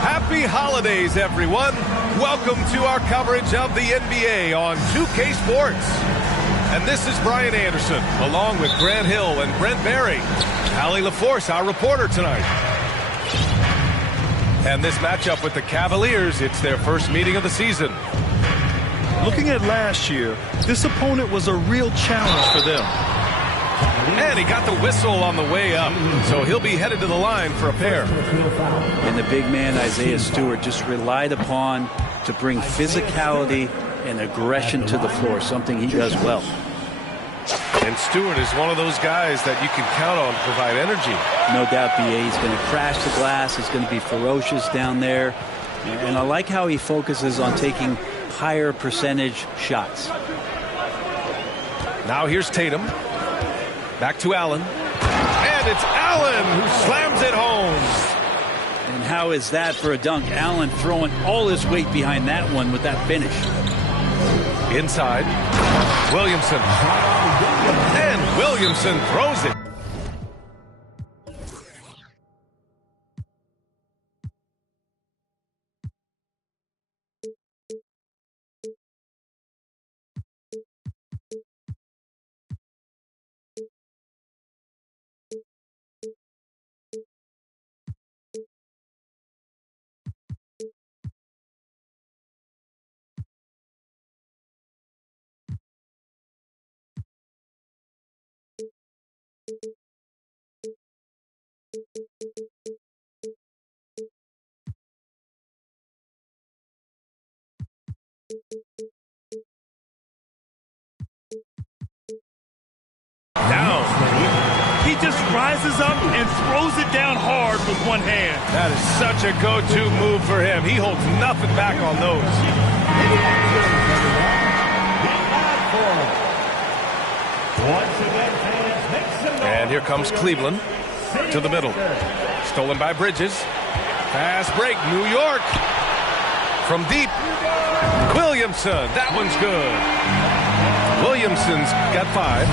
Happy holidays, everyone. Welcome to our coverage of the NBA on 2K Sports. And this is Brian Anderson, along with Grant Hill and Brent Barry. Allie LaForce, our reporter tonight. And this matchup with the Cavaliers, it's their first meeting of the season. Looking at last year, this opponent was a real challenge for them. And he got the whistle on the way up, so he'll be headed to the line for a pair. And the big man, Isaiah Stewart, just relied upon to bring physicality and aggression to the floor, something he does well. And Stewart is one of those guys that you can count on to provide energy. No doubt, B.A. He's going to crash the glass. He's going to be ferocious down there. And I like how he focuses on taking higher percentage shots. Now here's Tatum. Back to Allen. And it's Allen who slams it home. And how is that for a dunk? Allen throwing all his weight behind that one with that finish. Inside. Williamson. And Williamson throws it. Now, He just rises up and throws it down hard with one hand. that is such a go-to move for him. He holds nothing back on those. And here comes Cleveland to the middle. Stolen by Bridges. Pass break, New York. From deep, Williamson. That one's good. Williamson's got 5.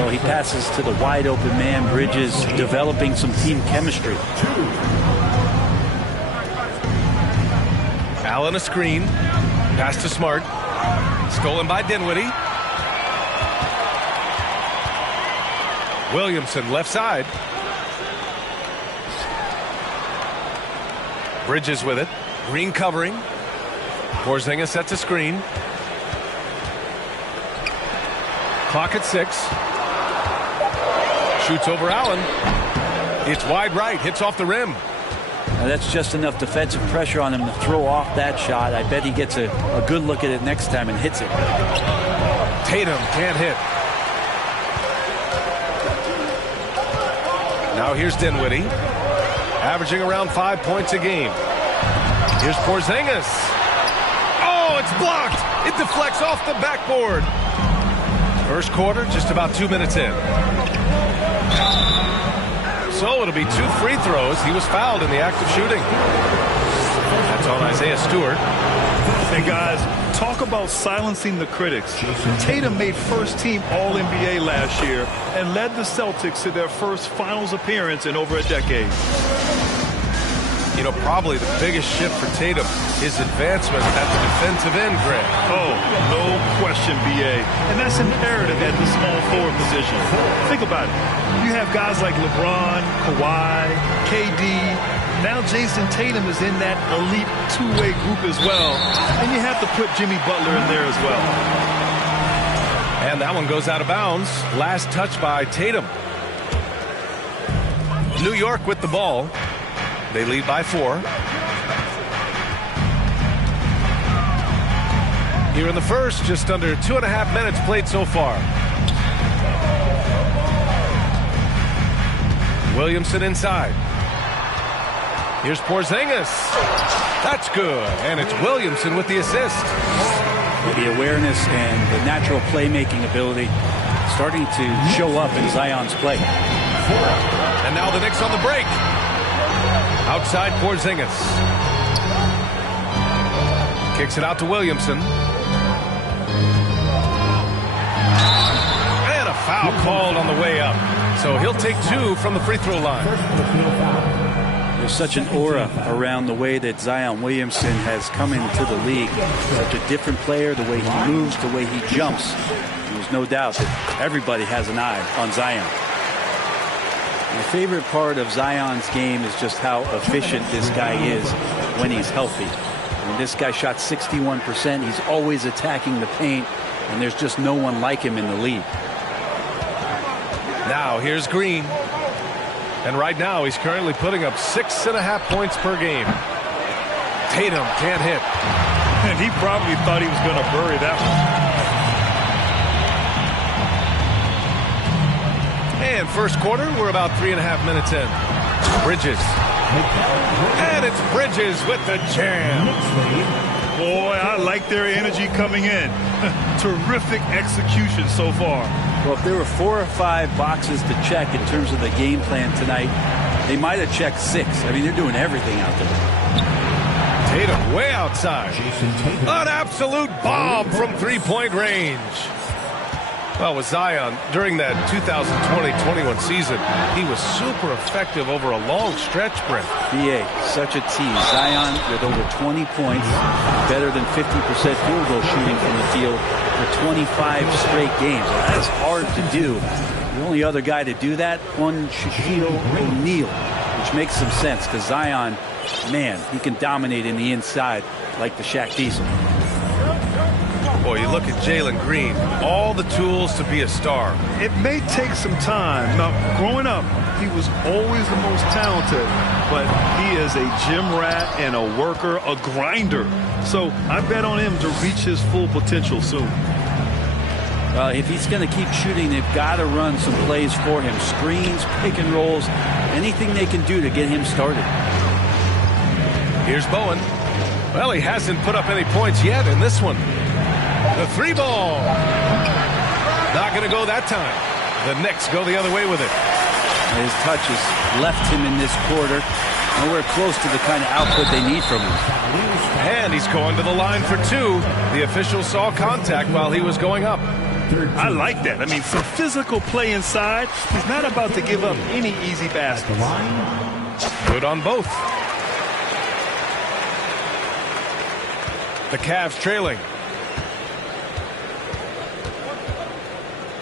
Well, he passes to the wide open man. Bridges developing some team chemistry. Allen a screen. Pass to Smart. Stolen by Dinwiddie. Williamson left side. Bridges with it. Green covering. Porzingis sets a screen. Clock at 6. Shoots over Allen. It's wide right. Hits off the rim. Now that's just enough defensive pressure on him to throw off that shot. I bet he gets a good look at it next time and hits it. Tatum can't hit. Now here's Dinwiddie. Averaging around 5 points a game. Here's Porzingis. Oh, it's blocked. It deflects off the backboard. First quarter, just about 2 minutes in. So it'll be 2 free throws. He was fouled in the act of shooting. That's on Isaiah Stewart. And guys, talk about silencing the critics. Tatum made first-team All-NBA last year and led the Celtics to their first finals appearance in over a decade. You know, probably the biggest shift for Tatum is advancement at the defensive end, Grant. Oh, no question, B.A. And that's imperative at the small forward position. Think about it. You have guys like LeBron, Kawhi, KD. Now Jason Tatum is in that elite two-way group as well. And you have to put Jimmy Butler in there as well. And that one goes out of bounds. Last touch by Tatum. New York with the ball. They lead by 4. Here in the first, just under 2.5 minutes played so far. Williamson inside. Here's Porzingis. That's good. And it's Williamson with the assist. The awareness and the natural playmaking ability starting to show up in Zion's play. And now the Knicks on the break. Outside Porzingis. Kicks it out to Williamson. And a foul called on the way up. So he'll take 2 from the free throw line. There's such an aura around the way that Zion Williamson has come into the league. Such a different player, the way he moves, the way he jumps. There's no doubt that everybody has an eye on Zion. My favorite part of Zion's game is just how efficient this guy is when he's healthy. And this guy shot 61%. He's always attacking the paint, and there's just no one like him in the league. Now here's Green. And right now he's currently putting up 6.5 points per game. Tatum can't hit. And he probably thought he was going to bury that one. And first quarter, we're about 3.5 minutes in. Bridges. And it's Bridges with the jam. Boy, I like their energy coming in. Terrific execution so far. Well, if there were 4 or 5 boxes to check in terms of the game plan tonight, they might have checked 6. I mean, they're doing everything out there. Tatum way outside. An absolute bomb from three-point range. Well, with Zion, during that 2020-21 season, he was super effective over a long stretch, Brent. BA, such a team. Zion with over 20 points, better than 50% field goal shooting from the field for 25 straight games. That's hard to do. The only other guy to do that, one Shaquille O'Neal, which makes some sense because Zion, man, he can dominate in the inside like the Shaq Diesel. Boy, you look at Jalen Green, all the tools to be a star. It may take some time. Now, growing up, he was always the most talented, but he is a gym rat and a worker, a grinder. So I bet on him to reach his full potential soon. Well, if he's going to keep shooting, they've got to run some plays for him. Screens, pick and rolls, anything they can do to get him started. Here's Bowen. Well, he hasn't put up any points yet in this one. The 3 ball. Not going to go that time. The Knicks go the other way with it. His touch has left him in this quarter. Nowhere close to the kind of output they need from him. And he's going to the line for 2. The official saw contact while he was going up. I like that. I mean, some physical play inside. He's not about to give up any easy baskets. Good on both. The Cavs trailing.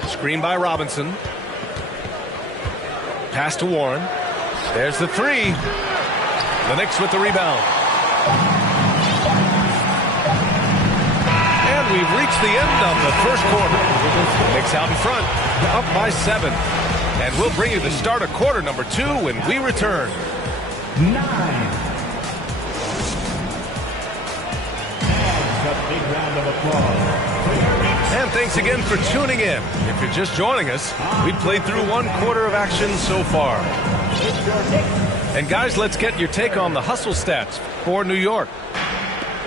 Screen by Robinson. Pass to Warren. There's the 3. The Knicks with the rebound. And we've reached the end of the first quarter. Knicks out in front, up by 7. And we'll bring you the start of quarter number 2 when we return. 9. A big round of applause. And thanks again for tuning in. If you're just joining us, we've played through 1 quarter of action so far. And guys, let's get your take on the hustle stats for New York.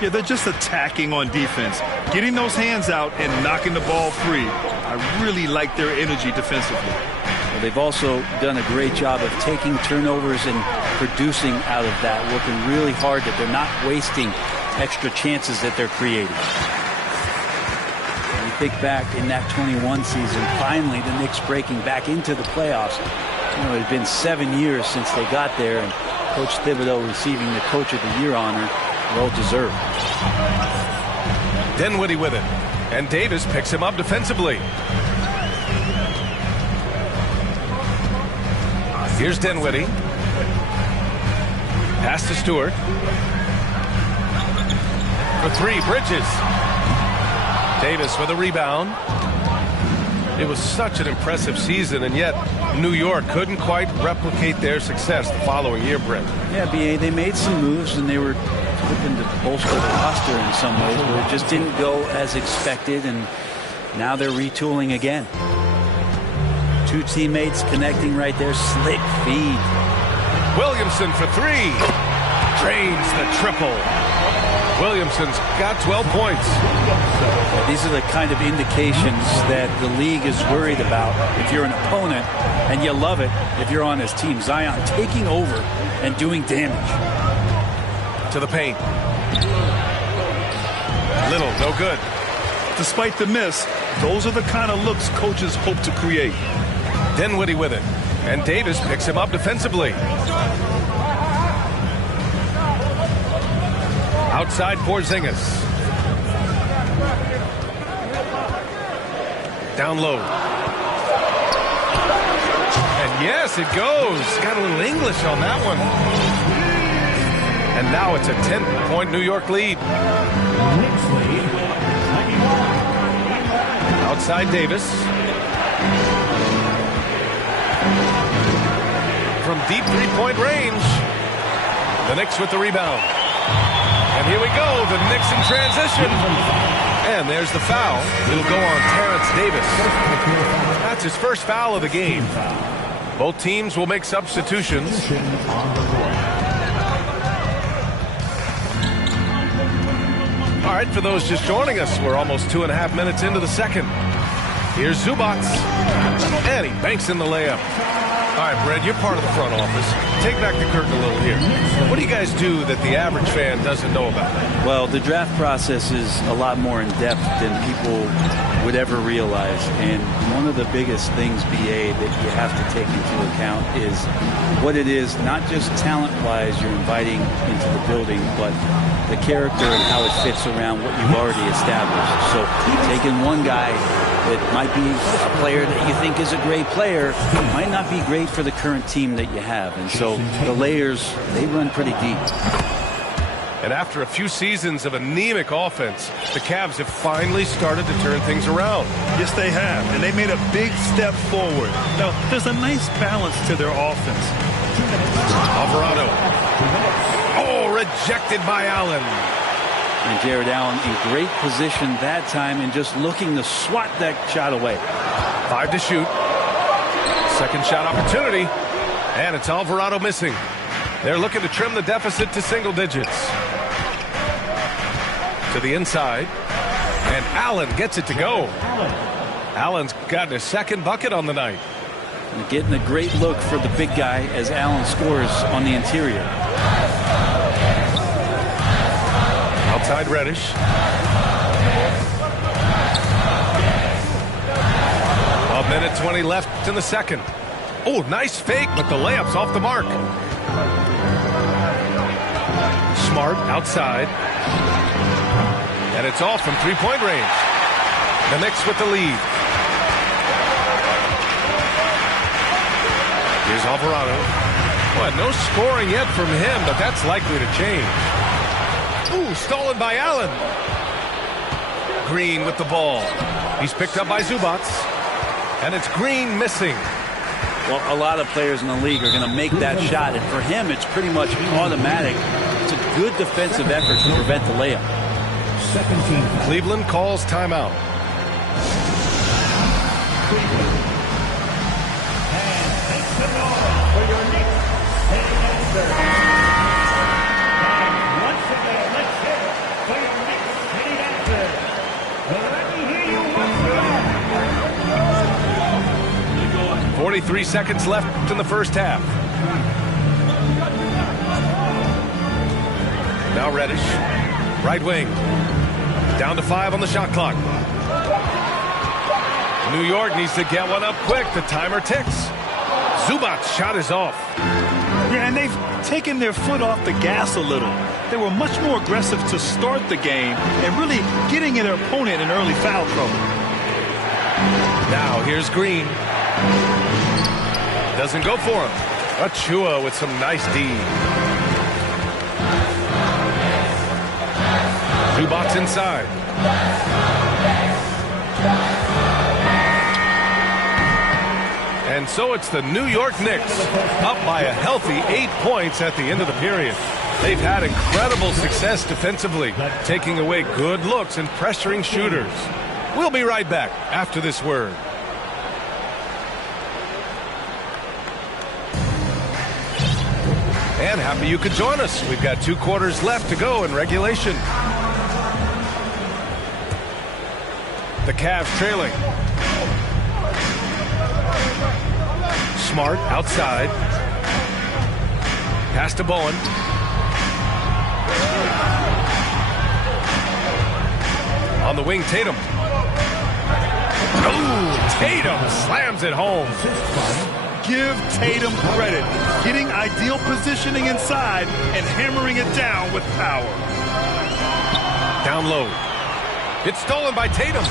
Yeah, they're just attacking on defense, getting those hands out and knocking the ball free. I really like their energy defensively. Well, they've also done a great job of taking turnovers and producing out of that, working really hard that they're not wasting extra chances that they're creating. Think back in that 21 season, finally the Knicks breaking back into the playoffs. You know, it had been 7 years since they got there, and Coach Thibodeau receiving the Coach of the Year honor, well deserved. Dinwiddie with it, and Davis picks him up defensively. Here's Dinwiddie. Pass to Stewart. For 3, Bridges. Davis with a rebound. It was such an impressive season, and yet New York couldn't quite replicate their success the following year, Brent. Yeah, B.A., they made some moves, and they were hoping to bolster the roster in some ways, but it just didn't go as expected, and now they're retooling again. 2 teammates connecting right there. Slick feed. Williamson for 3. drains the triple. Williamson's got 12 points. These are the kind of indications that the league is worried about if you're an opponent, and you love it if you're on his team. Zion taking over and doing damage. To the paint. Little, no good. Despite the miss, those are the kind of looks coaches hope to create. Dinwiddie with it. And Davis picks him up defensively. Outside Porzingis. Down low. And yes, it goes. Got a little English on that one. And now it's a 10-point New York lead. Outside Davis. From deep three-point range. The Knicks with the rebound. And here we go, the Knicks in transition. And there's the foul. It'll go on Terrence Davis. That's his first foul of the game. Both teams will make substitutions. All right, for those just joining us, we're almost 2.5 minutes into the second. Here's Zubac. And he banks in the layup. All right, Brad, you're part of the front office. Take back the curtain a little here. What do you guys do that the average fan doesn't know about? Well, the draft process is a lot more in depth than people would ever realize. And one of the biggest things, BA, that you have to take into account is what it is, not just talent-wise you're inviting into the building, but the character and how it fits around what you've already established. So taking one guy that might be a player that you think is a great player might not be great for the current team that you have. And so the layers, they run pretty deep. And after a few seasons of anemic offense, the Cavs have finally started to turn things around. Yes, they have, and they made a big step forward. Now, there's a nice balance to their offense. Alvarado. Oh, rejected by Allen. And Jared Allen in great position that time and just looking to swat that shot away. 5 to shoot. Second shot opportunity. And it's Alvarado missing. They're looking to trim the deficit to single digits. To the inside. And Allen gets it to go. Allen's gotten his second bucket on the night. And getting a great look for the big guy as Allen scores on the interior. Outside Reddish. A minute 20 left in the second. Oh, nice fake, but the layup's off the mark. Smart outside. And it's off from three-point range. The Knicks with the lead. Here's Alvarado. Well, no scoring yet from him, but that's likely to change. Ooh, stolen by Allen. Green with the ball. He's picked up by Zubac. And it's Green missing. Well, a lot of players in the league are going to make that shot, and for him, it's pretty much automatic. It's a good defensive effort to prevent the layup. Cleveland calls timeout. Once again, let's hear it for your Knicks City Dancers. Let me hear you once more. 43 seconds left in the first half. Now Reddish, right wing. Down to 5 on the shot clock. New York needs to get one up quick. The timer ticks. Zubac's shot is off. Yeah, and they've taken their foot off the gas a little. They were much more aggressive to start the game and really getting their opponent in early foul trouble. Now here's Green. Doesn't go for him. Achua with some nice D. Zubac inside. And so it's the New York Knicks up by a healthy 8 points at the end of the period. They've had incredible success defensively, taking away good looks and pressuring shooters. We'll be right back after this word. And happy you could join us. We've got 2 quarters left to go in regulation. The Cavs trailing. Smart outside. Pass to Bowen. On the wing, Tatum. Oh, Tatum slams it home. Give Tatum credit. Getting ideal positioning inside and hammering it down with power. Down low. It's stolen by Tatum.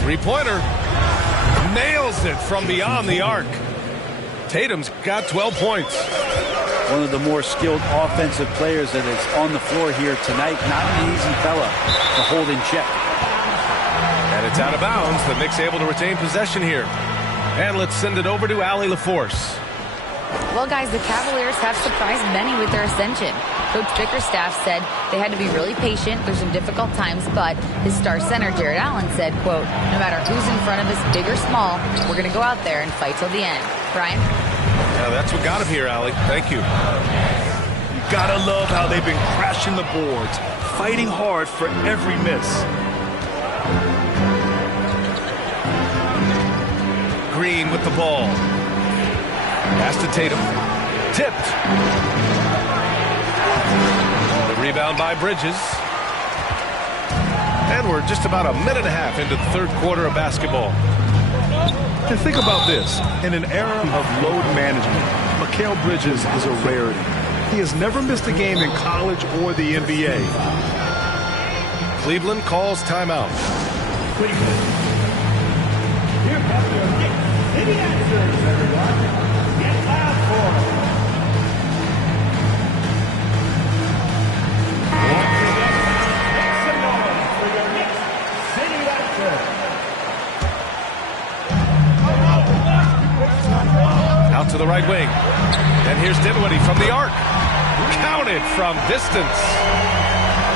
3-pointer. Nails it from beyond the arc. Tatum's got 12 points. One of the more skilled offensive players that is on the floor here tonight. Not an easy fella to hold in check. And it's out of bounds. The Knicks able to retain possession here. And let's send it over to Allie LaForce. Well, guys, the Cavaliers have surprised many with their ascension. Coach Bickerstaff said they had to be really patient through some difficult times, but his star center, Jared Allen, said, quote, no matter who's in front of us, big or small, we're going to go out there and fight till the end. Brian? Yeah, that's what got him here, Allie. Thank you. Gotta love how they've been crashing the boards, fighting hard for every miss. Green with the ball. Pass to Tatum. Tipped. The rebound by Bridges. And we're just about a minute and a half into the 3rd quarter of basketball. And think about this. In an era of load management, Mikal Bridges is a rarity. He has never missed a game in college or the NBA. Cleveland calls timeout. Cleveland. Here comes your Knicks City answers, everyone. Get loud for them. Make some noise for your Knicks City answers. Out to the right wing. And here's Dinwiddie from the arc. Counted from distance.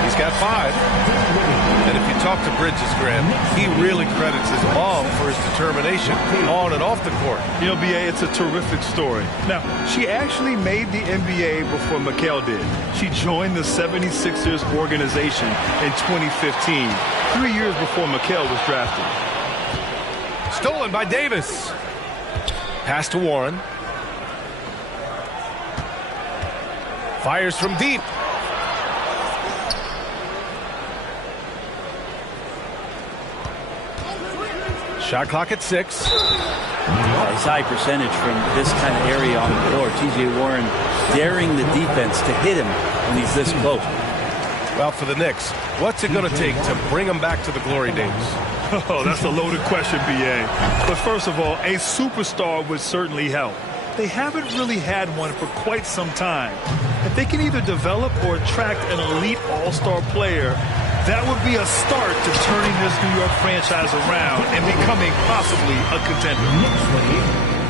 He's got 5. And if you talk to Bridges, Graham, he really credits his mom for his determination on and off the court. You know, BA, it's a terrific story. Now, she actually made the NBA before Mikal did. She joined the 76ers organization in 2015, 3 years before Mikal was drafted. Stolen by Davis. Pass to Warren. Fires from deep. Shot clock at 6. His high percentage from this kind of area on the floor. T.J. Warren daring the defense to hit him when he's this close. Well, for the Knicks, what's it going to take to bring them back to the glory days? Oh, that's a loaded question, BA. But first of all, a superstar would certainly help. They haven't really had one for quite some time. If they can either develop or attract an elite all-star player, that would be a start to turning this New York franchise around and becoming possibly a contender.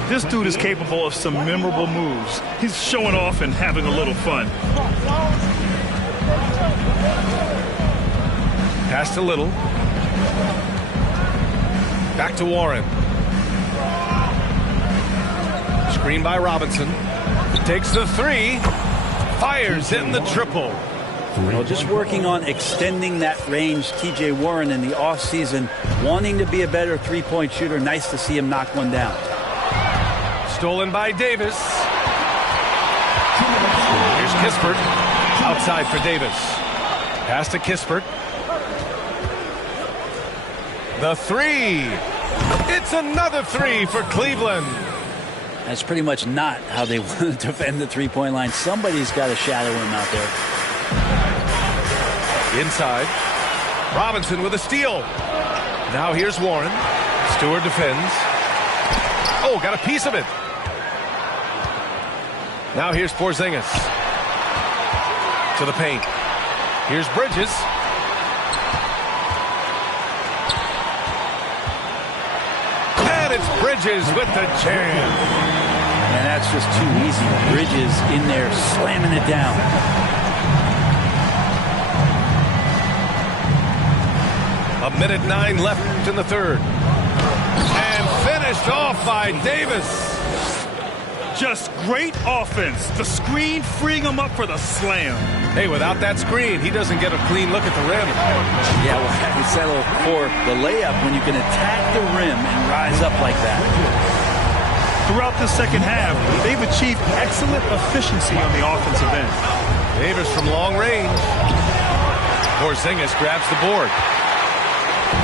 This dude is capable of some memorable moves. He's showing off and having a little fun. Pass to Little. Back to Warren. Screen by Robinson. Takes the 3. Fires in the triple. Well, just working on extending that range. T.J. Warren in the offseason wanting to be a better three-point shooter. Nice to see him knock one down. Stolen by Davis. Here's Kispert. Outside for Davis. Pass to Kispert. The 3. It's another 3 for Cleveland. That's pretty much not how they want to defend the three-point line. Somebody's got to shadow him out there. Inside. Robinson with a steal. Now here's Warren. Stewart defends. Oh, got a piece of it. Now here's Porzingis. To the paint. Here's Bridges. And it's Bridges with the jam. And that's just too easy. Bridges in there slamming it down. A minute 9 left in the 3rd. And finished off by Davis. Just great offense. The screen freeing him up for the slam. Hey, without that screen, he doesn't get a clean look at the rim. Yeah, well, you settle for the layup when you can attack the rim and rise up like that. Throughout the second half, they've achieved excellent efficiency on the offensive end. Davis from long range. Porzingis grabs the board.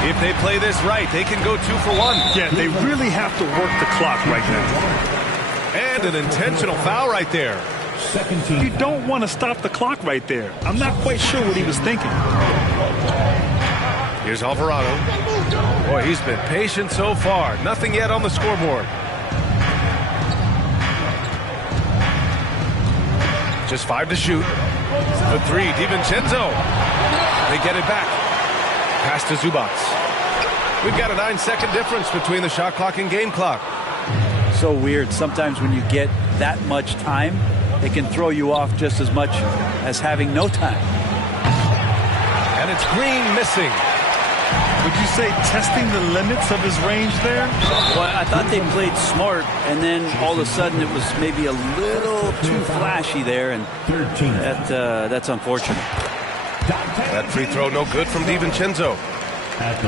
If they play this right, they can go 2 for 1. Yeah, they really have to work the clock right now. And an intentional foul right there. You don't want to stop the clock right there. I'm not quite sure what he was thinking. Here's Alvarado. Boy, he's been patient so far. Nothing yet on the scoreboard. Just 5 to shoot. The 3, DiVincenzo. They get it back. Pass to Zubac. We've got a 9-second difference between the shot clock and game clock. So weird. Sometimes when you get that much time, it can throw you off just as much as having no time. And it's Green missing. Would you say testing the limits of his range there? Well, I thought they played smart, and then all of a sudden it was maybe a little too flashy there, and that's unfortunate. That free throw no good from DiVincenzo.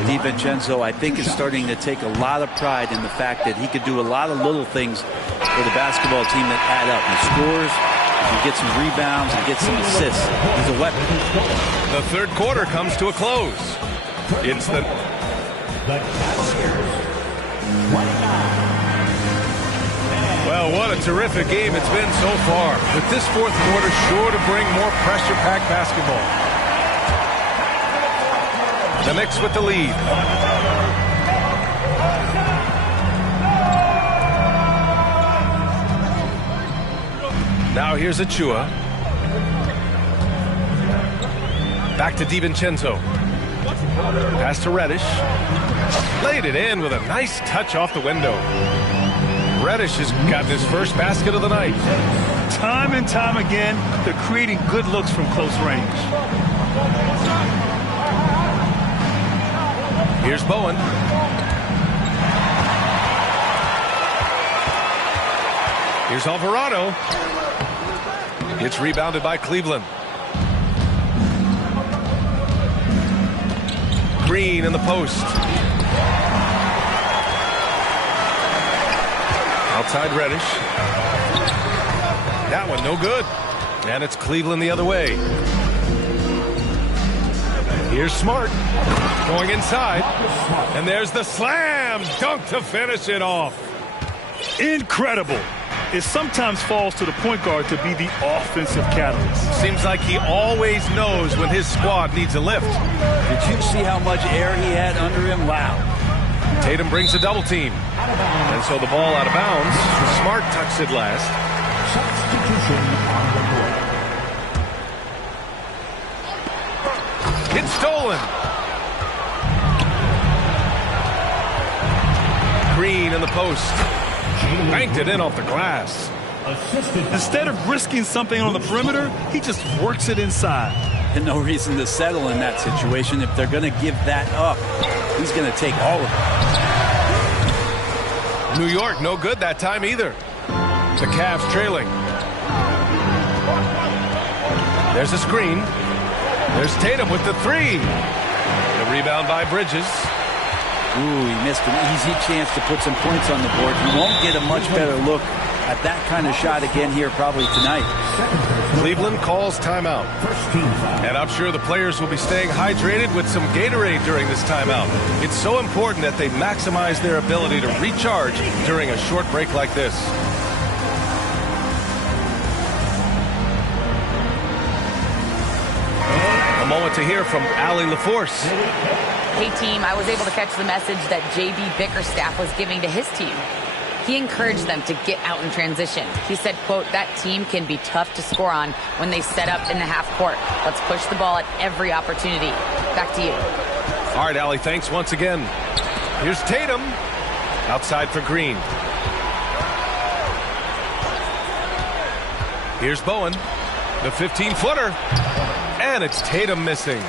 DiVincenzo, I think, is starting to take a lot of pride in the fact that he could do a lot of little things for the basketball team that add up. He scores, he can get some rebounds, and get some assists. He's a weapon. The third quarter comes to a close. It's the... Well, what a terrific game it's been so far. With this fourth quarter sure to bring more pressure-packed basketball. The Knicks with the lead. Now here's Achua. Back to DiVincenzo. Pass to Reddish. Laid it in with a nice touch off the window. Reddish has gotten his first basket of the night. Time and time again, they're creating good looks from close range. Here's Bowen. Here's Alvarado. It's rebounded by Cleveland. Green in the post. Outside Reddish. That one no good. And it's Cleveland the other way. Here's Smart going inside. And there's the slam dunk to finish it off. Incredible. It sometimes falls to the point guard to be the offensive catalyst. Seems like he always knows when his squad needs a lift. Did you see how much air he had under him? Wow. Tatum brings a double team. And so the ball out of bounds. Smart tucks it last. It's stolen. Green in the post. Banked it in off the glass. Instead of risking something on the perimeter, he just works it inside. And no reason to settle in that situation. If they're going to give that up, he's going to take all of it. New York, no good that time either. The Cavs trailing. There's a screen. There's Tatum with the 3. The rebound by Bridges. Ooh, he missed an easy chance to put some points on the board. He won't get a much better look at that kind of shot again here probably tonight. Cleveland calls timeout. And I'm sure the players will be staying hydrated with some Gatorade during this timeout. It's so important that they maximize their ability to recharge during a short break like this. A moment to hear from Allie LaForce. Hey, team, I was able to catch the message that J.B. Bickerstaff was giving to his team. He encouraged them to get out in transition. He said, quote, that team can be tough to score on when they set up in the half court. Let's push the ball at every opportunity. Back to you. All right, Allie, thanks once again. Here's Tatum. Outside for Green. Here's Bowen. The 15-footer. And it's Tatum missing.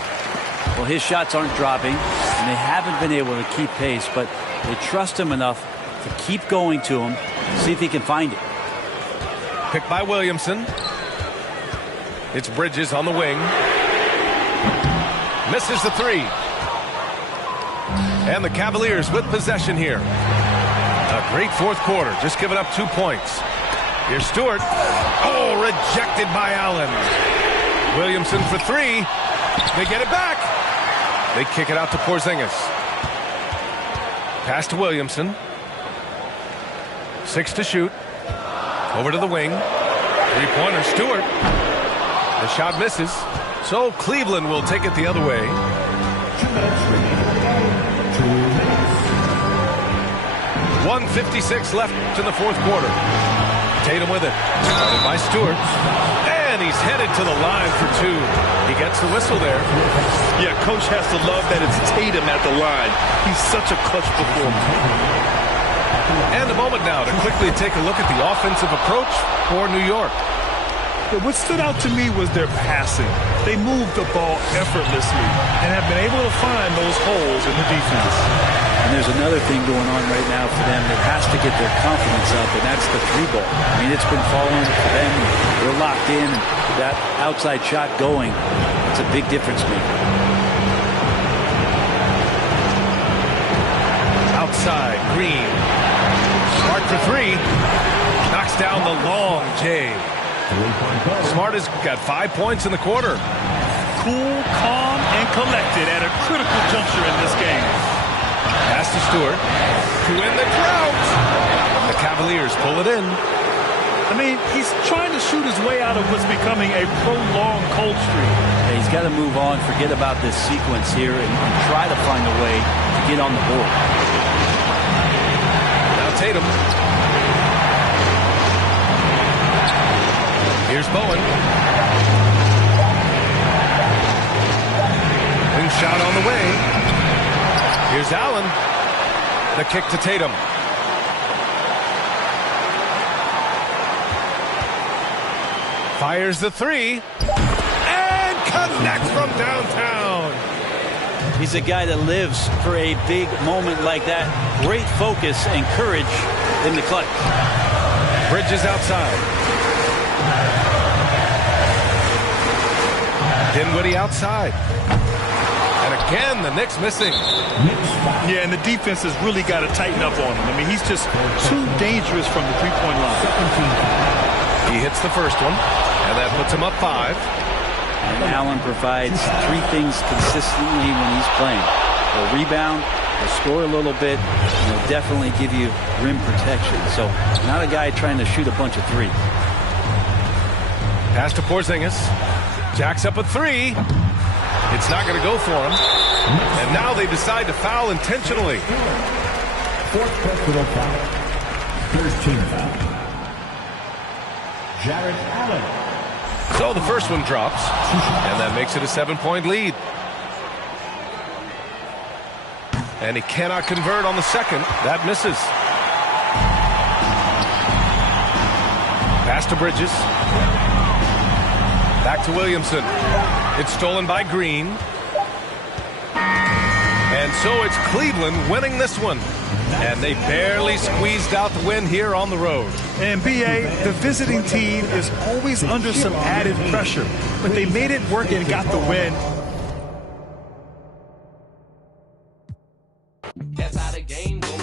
Well, his shots aren't dropping, and they haven't been able to keep pace, but they trust him enough to keep going to him, see if he can find it. Picked by Williamson. It's Bridges on the wing. Misses the three. And the Cavaliers with possession here. A great fourth quarter, just giving up 2 points. Here's Stewart. Oh, rejected by Allen. Williamson for three. They get it back. They kick it out to Porzingis. Pass to Williamson. 6 to shoot. Over to the wing. Three-pointer, Stewart. The shot misses. So Cleveland will take it the other way. 2 minutes remaining. 2 minutes. 1:56 left in the fourth quarter. Tatum with it. Started by Stewart. And he's headed to the line for two. He gets the whistle there. Yeah, coach has to love that it's Tatum at the line. He's such a clutch performer. And a moment now to quickly take a look at the offensive approach for New York. What stood out to me was their passing. They moved the ball effortlessly and have been able to find those holes in the defense. And there's another thing going on right now for them that has to get their confidence up, and that's the three ball. I mean, it's been falling for them. They're locked in, and that outside shot going, it's a big difference maker. Outside, Green. Smart for three. Knocks down the long J. Smart has got 5 points in the quarter. Cool, calm, and collected at a critical juncture in this game. Pass to Stewart. To win the drought. The Cavaliers pull it in. I mean, he's trying to shoot his way out of what's becoming a prolonged cold streak. Yeah, he's got to move on, forget about this sequence here, and try to find a way to get on the board. Now Tatum. Here's Bowen. Wing shot on the way. Here's Allen. The kick to Tatum. Fires the three. And connects from downtown. He's a guy that lives for a big moment like that. Great focus and courage in the clutch. Bridges outside. Dinwiddie outside. And again, the Knicks missing. Yeah, and the defense has really got to tighten up on him. I mean, he's just too dangerous from the three-point line. He hits the first one, and that puts him up 5. And Allen provides 3 things consistently when he's playing. He'll rebound, he'll score a little bit, and he'll definitely give you rim protection. So not a guy trying to shoot a bunch of threes. Pass to Porzingis. Jacks up a 3. It's not going to go for him. And now they decide to foul intentionally. 4th personal foul. 1st team foul. Jarrett Allen. So the first one drops, and that makes it a 7-point lead. And he cannot convert on the second. That misses. Pass to Bridges. Back to Williamson. It's stolen by Green. And so it's Cleveland winning this one. And they barely squeezed out the win here on the road. And B.A., the visiting team is always under some added pressure. But they made it work and got the win. That's how the game goes.